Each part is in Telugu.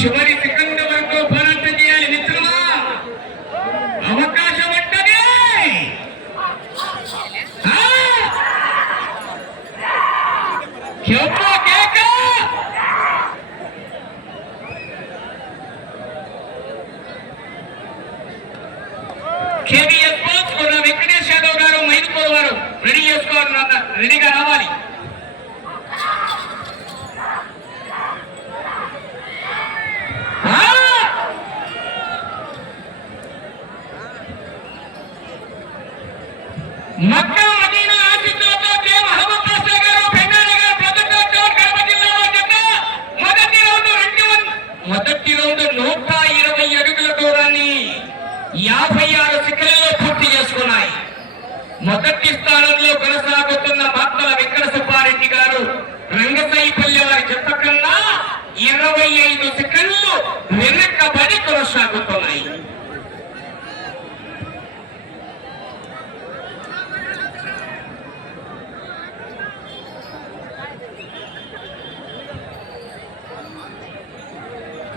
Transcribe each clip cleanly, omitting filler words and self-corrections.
చివరి సెకండ్ వరకు పోరాటం చేయాలి మిత్రులా. అవకాశం ఉంటది. కేవీఎస్ స్పోర్ట్స్ కూడా వెంకటేష్ యాదవ్ గారు మైదుకూరు వారు రెడీ చేసుకోవాలి, రెడీగా రావాలి. మక్కా మదీనా ఆశీస్సులతో కే మహబూబ్ బాషా గారు పెన్నానగర్ ప్రొజెక్టర్ టౌన్ కడప జిల్లా జత మొదటి రౌండ్ 120 అడుగుల దూరాన్ని 56 సెకండ్లలో పూర్తి చేసుకున్నాయి. మొదటి స్థానంలో కొనసాగుతున్న మాత్మల వెంకట సుబ్బారెడ్డి గారు రంగసాయిపల్లి వారి జత కన్నా 25 సెకండ్లు వెనకబడి కొనసాగుతున్నాయి.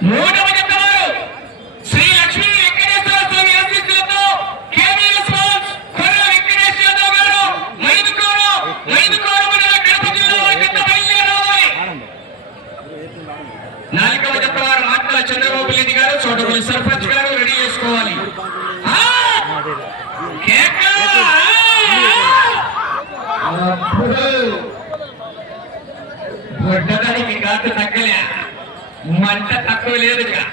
మూడవ జత వారు శ్రీ లక్ష్మీ వెంకటేశ్వర స్వామి ఆశీస్సులతో కేవీఎస్ స్పోర్ట్స్ కొర్ర వెంకటేష్ యాదవ్ గారు మైదుకూరు మండల కడప జిల్లా జత బయలుదేరాలి. నాలుగవ జత వారు మాటల చంద్రబాబు రెడ్డి గారు చోటపల్లి సర్పంచ్ గారు రెడీ చేసుకోవాలి. గొడ్డదానికి ఘాటు తగ్గలే, మంట తక్కువ లేదుగా.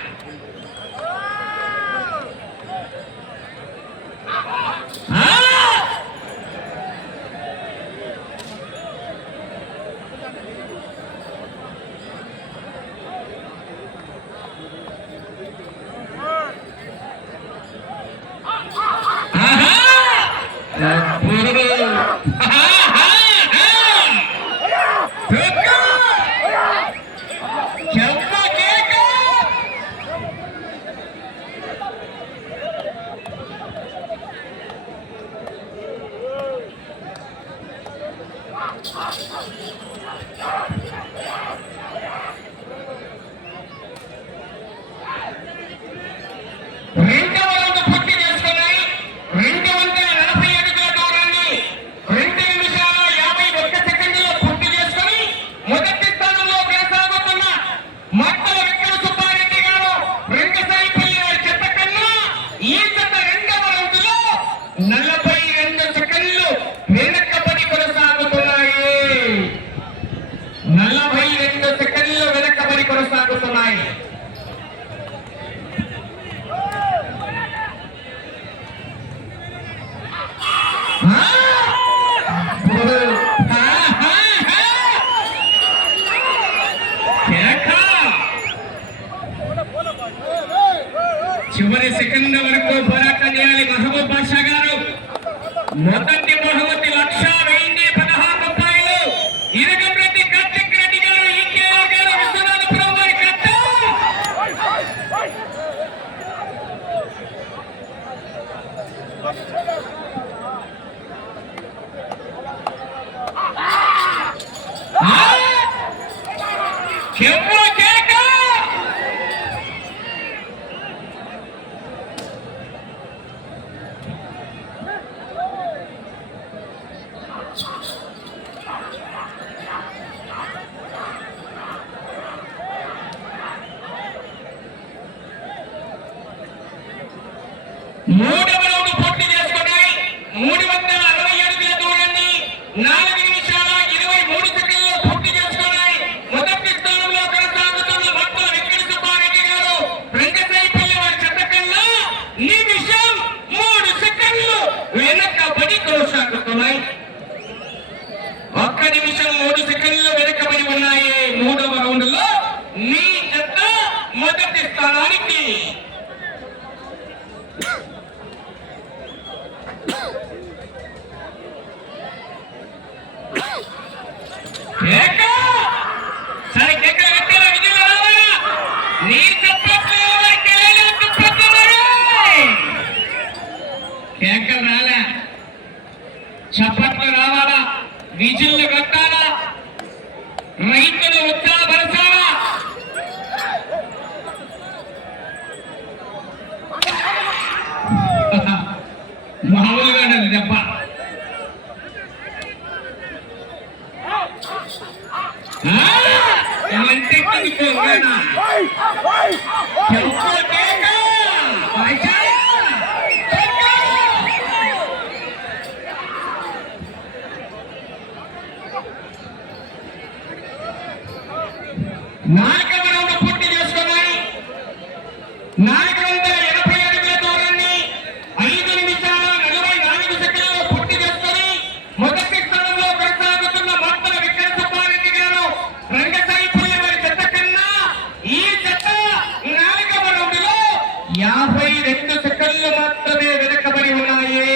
చివరి సెకండ్ వరకు పోరాటం చేయాలి. మహబూబ్ బాషా గారు మొదటి బహుమతి 1,1016 రూపాయలు. ఇరగంరెడ్డి కార్తిక్ రెడ్డి గారు ఈకేఆర్ గారు విశ్వనాథపురం వారి కట్ట. మూడవ రౌండ్ పూర్తి చేసుకున్నాయి. 360 అడుగుల దూరాన్ని 4 నిమిషాల 23 సెకండ్లలో పూర్తి చేసుకున్నాయి. మొదటి స్థానంలో కొనసాగుతున్న మాటల వెంకట సుబ్బారెడ్డి గారు రంగసాయిపల్లి వారి జత కన్నా నిమిషం 3 సెకండ్లు వెనకబడి కొనసాగుతున్నాయి. 1 నిమిషం 3 సెకండ్లు వెనకబడి ఉన్నాయి. మూడవ రౌండ్ లో మీ జత మొదటి స్థానానికి సరే కేకలు పెట్టారా విజయలు రావాలా నీ చప్పట్లు కేకలు రాలే చప్పట్లు రావాలా విజులు కట్టాలా రైతులు ఉత్సాహపరచాలా మామూలుగా దెబ్బ నాలుగవ రౌండ్ పూర్తి చేసుకున్నాయి 480 అడుగుల దూరాన్ని 5 నిమిషాల 44 సెకండ్లలో పూర్తి చేసుకుని మొదటి స్థానంలో కొనసాగుతున్న మాత్రం వెంకట సుబ్బారెడ్డి గారు రంగసాయిపల్లి వారి జత కన్నా ఈ జత 4వ రౌండ్ లో 52 సెకండ్లు మాత్రమే వెనకబడి ఉన్నాయి.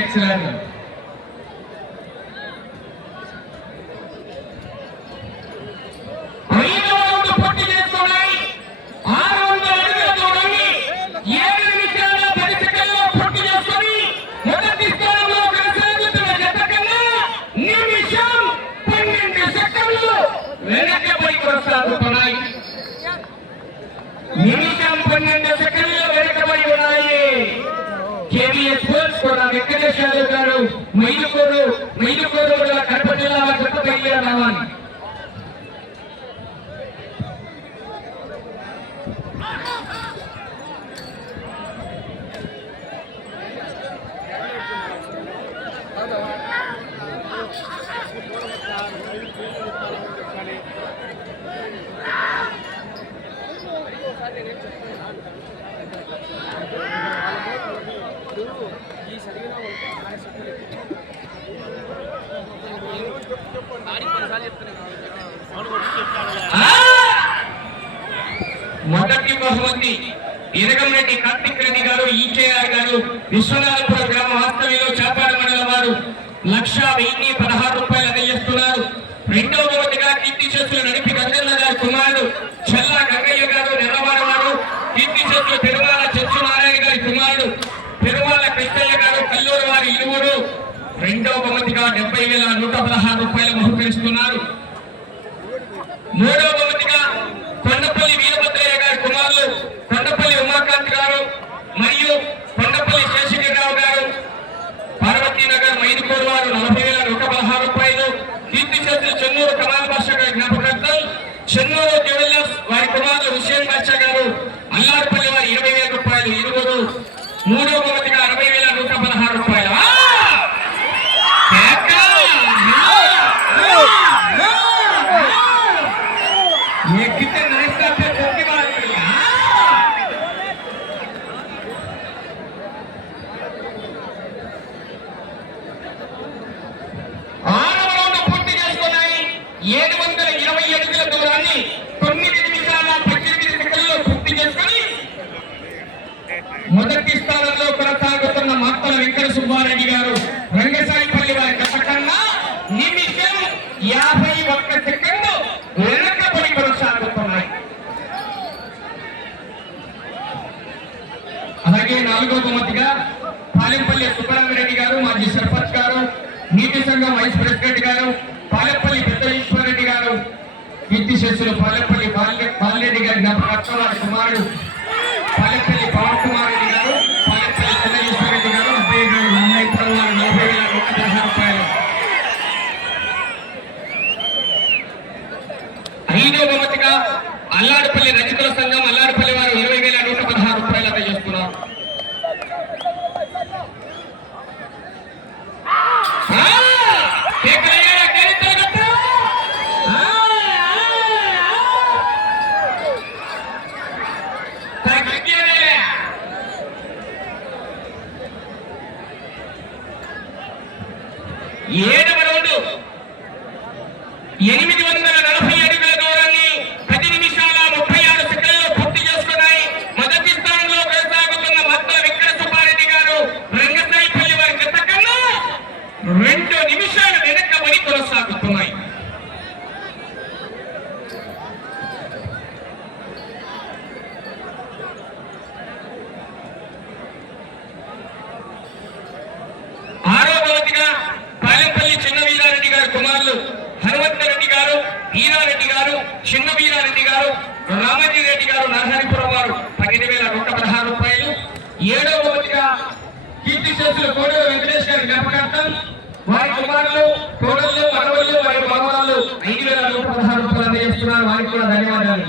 Excellent. నిమిషం 12 సెకండ్లు వెనకబడి ఉన్నాయి. కేవీఎస్ స్పోర్ట్స్ కూడా వెంకటేశ్వర గారు మైదుకూరు కడప జిల్లా జత బయలుదేరి రావాలి. మొదటి బహుమతి ఇరగంరెడ్డి కార్తిక్ రెడ్డి గారు, ఈకేఆర్ గారు, విశ్వనాథపురం గ్రామ వాస్తవ్యులు, చేపాడ మండలం వారు 1,1016 రూపాయలు అందజేస్తున్నారు. రెండవ బహుమతిగా కీర్తి చేతులు నడిపి గంగన్న గారు కుమారుడు చల్లా గంగయ్య గారు నెల్లవాడ వారు, కీర్తి చేతులు తిరుమల చెచ్చు నారాయణ గారి కుమారుడు తిరుమల కృష్ణయ్య గారు కల్లూరు వారి ఇరువురు రెండవ బహుమతిగా 70,116 రూపాయలు బహుకరిస్తున్నారు. మూడవ బహుమతిగా కొండపల్లి వీరభద్రయ్య గారి కుమారులు కొండపల్లి ఉమాకాంత్ గారు మరియు కొండపల్లి శేషగిరిరావు గారు పార్వతీనగర్ మైదుకూరు వారు 40,116 రూపాయలు. కీర్తి చేతులు చెన్నూరు కమాల్ బాషా గారి జ్ఞాపకార్థం చెన్నూరు జ్యువెలర్స్ వారి కుమారులు హుస్సేన్ బాషా గారు అల్లారుపల్లి వారి 20,000 రూపాయలు ఇరువురు. మూడవ బహుమతిగా 60,116 రూపాయలు. పూర్తి చేసుకున్నాయి. 720 అడుగుల దూరాన్ని 9 నిమిషాల 18 సెకండ్లలో పూర్తి చేసుకుని మొదటి స్థానంలో కొనసాగుతున్న మాత్తల వెంకట సుబ్బారెడ్డి గారు రంగసాయిపల్లి వారి గత కన్నా నిమిషం 51 సెకండ్లు వెనకబడి కొనసాగుతున్నాయి. అలాగే నాలుగో బహుమతిగా పాలెంపల్లి సుబ్బరామిరెడ్డి గారు, మాజీ సంఘం వైస్ ప్రెసిడెంట్ గారు పాలెపల్లి పెద్ద ఈశ్వరరెడ్డి గారు, కీర్తి శేషులు పాలెపల్లి బాలరెడ్డి గారి జ్ఞాపకార్థం వారి కుమారుడు పాలెపల్లి పవన్ కుమార్ రెడ్డి గారు, పాలెపల్లి పెద్ద ఈశ్వరరెడ్డి గారు 40,000 రూపాయలు. ఐదో బహుమతిగా అల్లాడుపల్లి రజకుల సంఘం అల్లాడుపల్లి వారు 20,116 రూపాయలు అందజేస్తున్నారు. ఏడవ రౌండ్ 840 అడుగుల దూరాన్ని 10 నిమిషాల 36 సెకండ్లలో పూర్తి చేసుకున్నాయి. మొదటి స్థానంలో కొనసాగుతున్న మద్దల వెంకట సుబ్బారెడ్డి గారు రంగసాయిపల్లి వారి జత కన్నా 2 నిమిషాలు వెనకబడి కొనసాగుతున్నాయి. ఆరో బహుమతిగా పాలెపల్లి చిన్న వీరారెడ్డి గారి కుమారులు హనుమంతరెడ్డి గారు, వీరారెడ్డి గారు, చిన్న వీరారెడ్డి గారు, రామాజీ రెడ్డి గారు నరహరిపురం వారు 12,116 రూపాయలు. ఏడో బహుమతిగా కీర్తి శేషులు కోడూరు వెంకటేష్ గారి జ్ఞాపకార్థం వారి కుమారులు కోడళ్ళు మనవళ్ళు వారి మనవరాలు 5,116 రూపాయలు అందజేస్తున్నారు. వారికి కూడా ధన్యవాదాలు.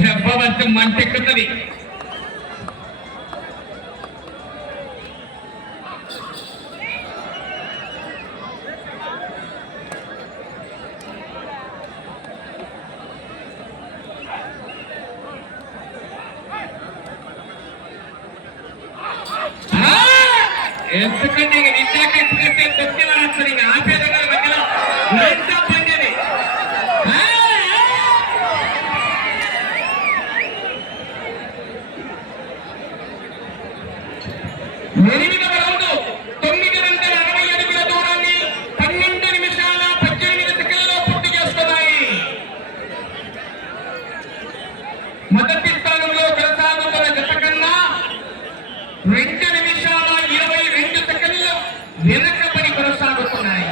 దెబ్బ మంటెక్కుతుంది. ఎందుకంటే ఇందాక ఎప్పుడైతే తొక్కి వస్తుంది ఇంకా ఆపేదగా మధ్యలో ఎంత పండేది. 8వ రౌండ్ 960 అడుగుల దూరాన్ని 12 నిమిషాల 18 సెకండ్లలో పూర్తి చేసుకున్నాయి. మొదటి స్థానంలో కొనసాగుతున్న జత కన్నా 2 నిమిషాల 22 సెకండ్లు వెనకబడి కొనసాగుతున్నాయి.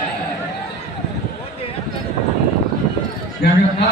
జాగ్రత్త.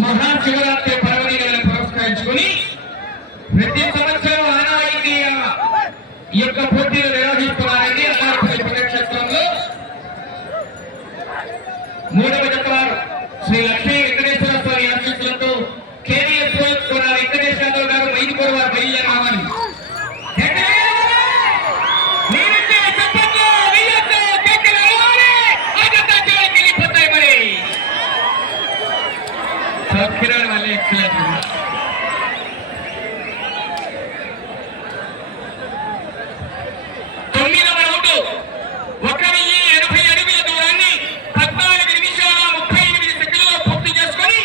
మహాశివరాత్రి పర్వదినాలను పురస్కరించుకుని ప్రతి సంవత్సరం ఆనాటి ఈ యొక్క పోటీలు నిర్వహిస్తున్నారని అల్లాడుపల్లి పుణ్యక్షేత్రంలో 3వ జత వారు శ్రీ లక్ష్మీ వెంకటేశ్వర స్వామి ఆశీస్సులతో కేవీఎస్ వెంకటేశ్వర గారు మైదుకూరు వారు బయలుదేరి రావాలి. కిరణ్ వాళ్ళే ఎక్సలెంట్. 9వ రౌండ్ 1,080 అడుగుల దూరాన్ని 14 నిమిషాల 38 సెకండ్లలో పూర్తి చేసుకొని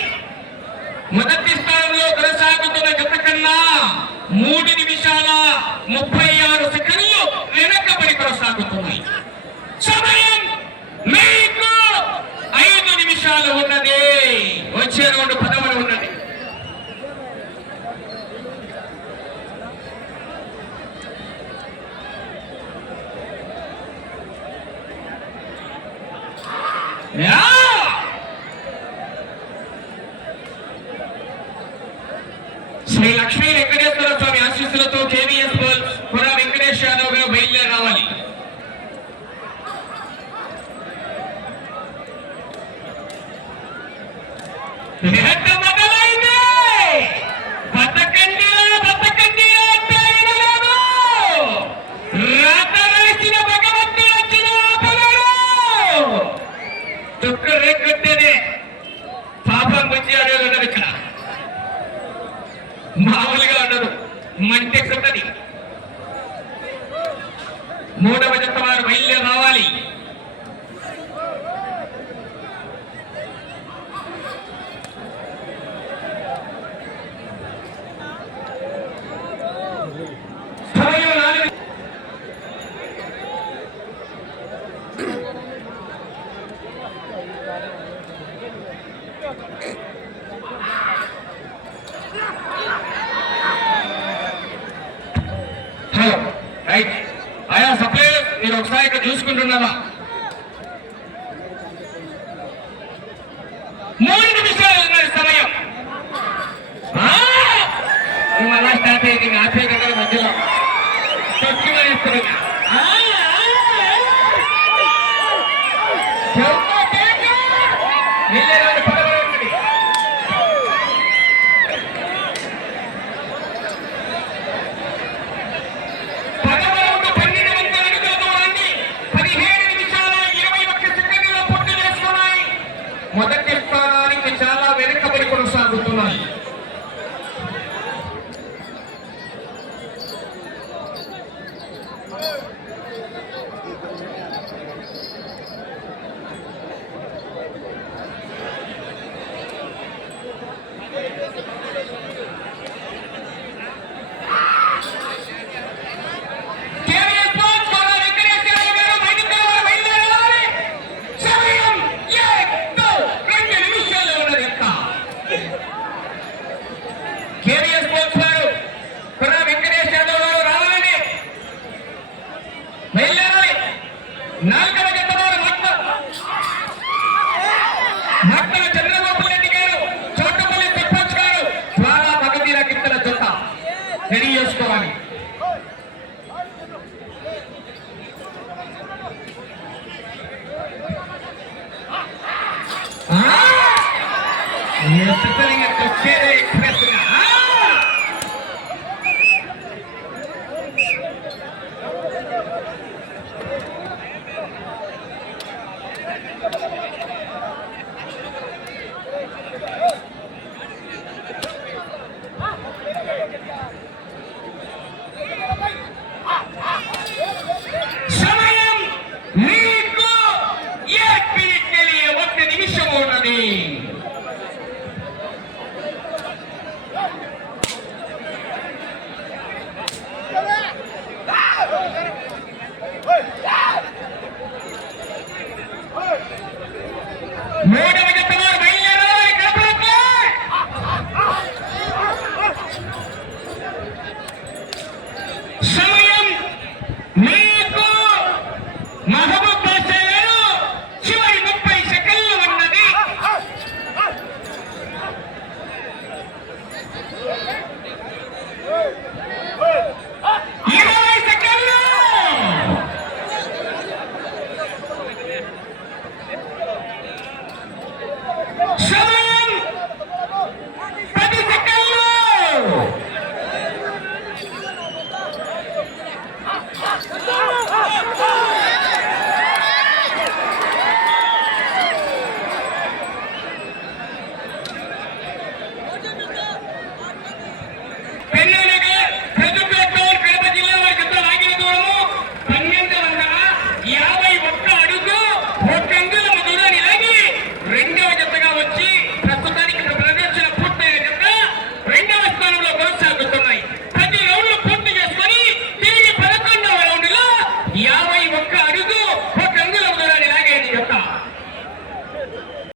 మొదటి స్థానంలో కొనసాగుతున్న జత కన్నా 3 నిమిషాల 36 సెకండ్లు వెనకబడి కొనసాగుతున్నాయి. సమయం మీకు 5 నిమిషాలు ఉన్నది. వచ్చే రౌండ్ 10 ఉన్నది. శ్రీ లక్ష్మీ వెంకటేశ్వర స్వామి ఆశీస్సులతో కేవీఎస్ బోల్స్ పురా వెంకటేష్ యాదవ్ గారు బయలుదేరి రావాలి. పాపం గుంజాడు ఉన్నది. ఇక్కడ మామూలుగా ఉండదు, మంటెక్కుతుంది. 3వ జత వారు బయలుదేరి రావాలి. ఆయా సప్లై మీరు ఒకసారి ఇక్కడ చూసుకుంటున్నారా? 3 నిమిషాలు ఉన్నది సమయం. మళ్ళా స్టార్ట్ అయింది. ఆపే కదా మధ్యలో తొక్కి వేస్తుంది. మొదటి స్థానానికి చాలా వెనుకబడి కొనసాగుతున్నాయి. చంద్రబాబు రెడ్డి గారు, చోటపల్లి సర్పంచ్ గారు చాలా మగధీర కిందల జత రెడీ చేసుకోవాలి. ఎత్తుకొని